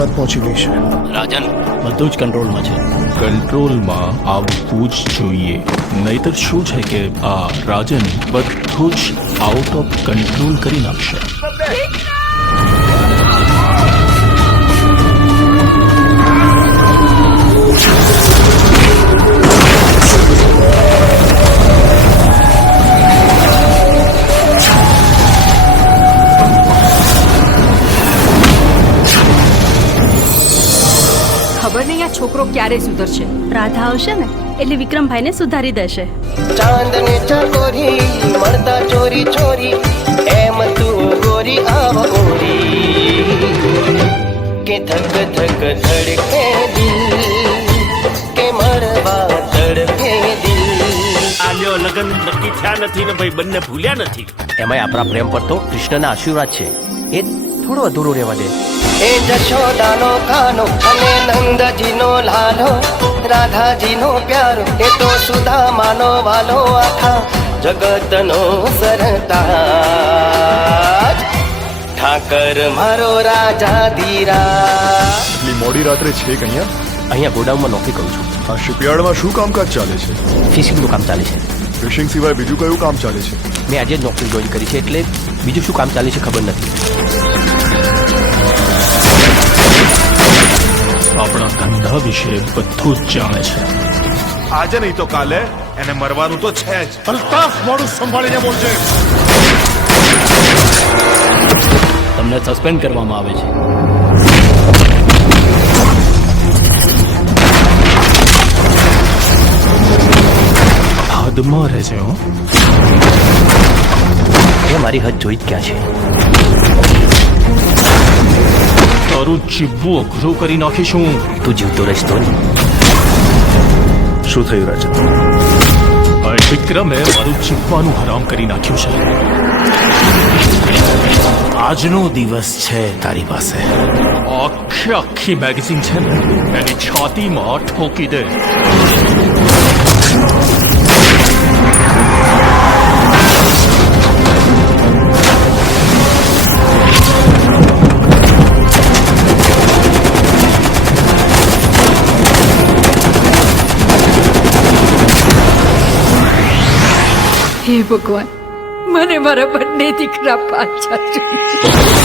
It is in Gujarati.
આશીર્વાદ પહોંચી ગઈ છે. રાજન બધું જ કંટ્રોલમાં છે. કંટ્રોલમાં આવવું જ જોઈએ, નહીતર શું છે કે આ રાજન બધું જ આઉટ ઓફ કંટ્રોલ કરી નાખશે. ખબર નહીં આ છોકરો ક્યારે સુધરશે. રાધા આવશે ને એટલે વિક્રમભાઈને સુધારી દેશે. ચાંદને ચકોરી મળતા ચોરી ચોરી એમ તું ગોરી આવ ગોરી કે ધક ધક ધડકે દિલ કે મરવા તડકે દિલ. આલ્યો લગન નક્કી થયા નથી ને ભાઈ બંને ભૂલ્યા નથી. એમાંય આપણા પ્રેમ પર તો કૃષ્ણના આશીર્વાદ છે, એ થોડું અધૂરું રહેવા દે. એ જશોદાનો કાનો અને નંદજીનો લાલો, રાધાજીનો પ્યારો એ તો સુદામાનો વાલો, આખા જગતનો સરતાજ ઠાકર મારો રાજા ધીરા. એટલી મોડી રાત્રે છે કે અહીંયા ગોડાઉનમાં નોકરી કરું છું. આ શિપયાર્ડમાં શું કામકાજ ચાલે છે? ફિશિંગનું કામ ચાલે છે. ફિશિંગ સિવાય બીજું કયું કામ ચાલે છે? મેં આજે જ નોકરી જોઈન કરી છે એટલે બીજું શું કામ ચાલે છે ખબર નથી. આપણા ધંધા વિશે બધું જ જાણે છે. આજે નહીં તો કાલે એને મરવાનું તો છે જ. અલ્તાફ મોડું સંભાળીને બોલજે. તમને સસ્પેન્ડ કરવામાં આવે છે. હદમાં રહેશે. હો એ મારી હદ જોઈ જ ક્યાં છે. તારું જીવવું અઘરું કરી નાખીશું. તું જીવતો રહીશ તો નહીં. શું થયું રાજન? વિક્રમે મારું જીવવાનું હરામ કરી નાખ્યું છે. આજનો દિવસ છે તારી પાસે. આખી મેગેઝિન છે ને એની છાતીમાં ઠોકી દે. હે ભગવાન, મને મારા બંને દીકરા પાછા જોઈએ.